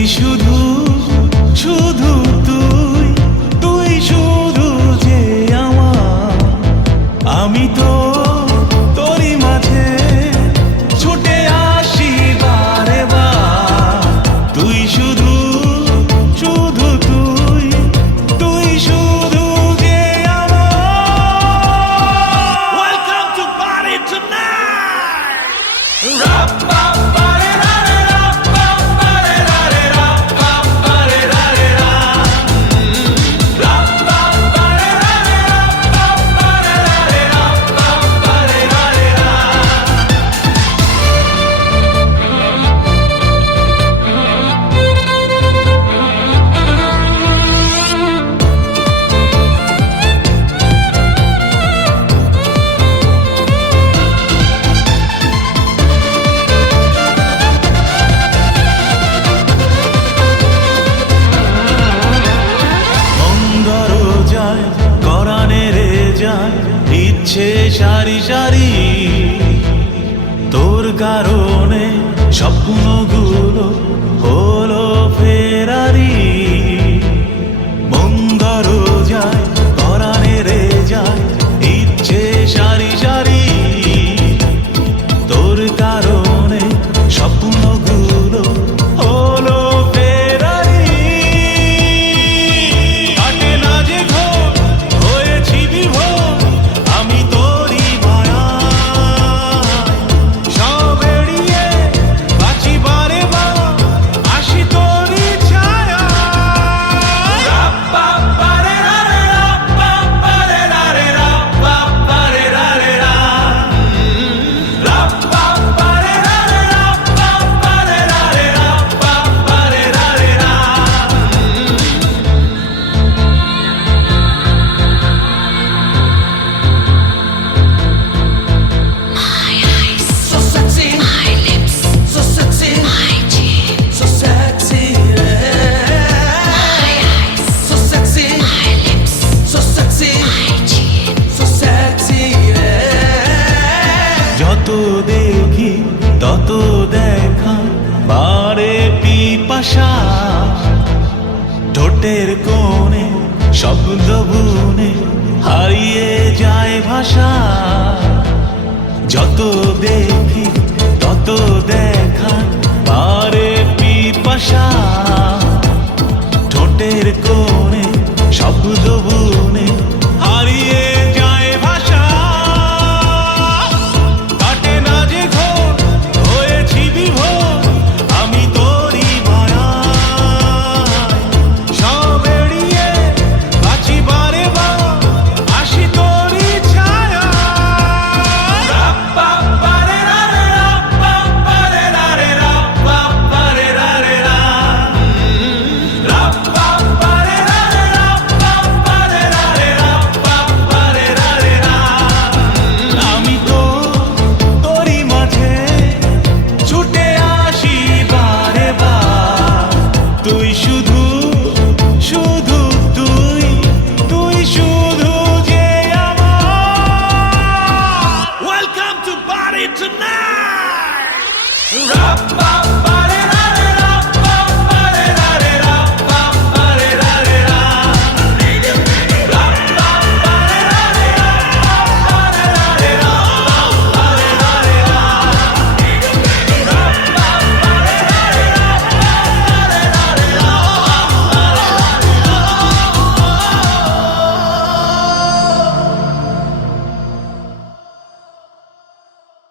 তুই শুধু শুধু তুই তুই শুধু যে আমার। আমি তো তোরই মাঝে ছুটে আসি তুই শুধু শুধু তুই তুই শুধু চারি। তোর কারণে স্বপ্নগুলো ও দেখি তত দেখা বারে পিপাসা। ঠোঁটের কোণে শব্দ বুনে হারিয়ে যায় ভাষা। যত দেখি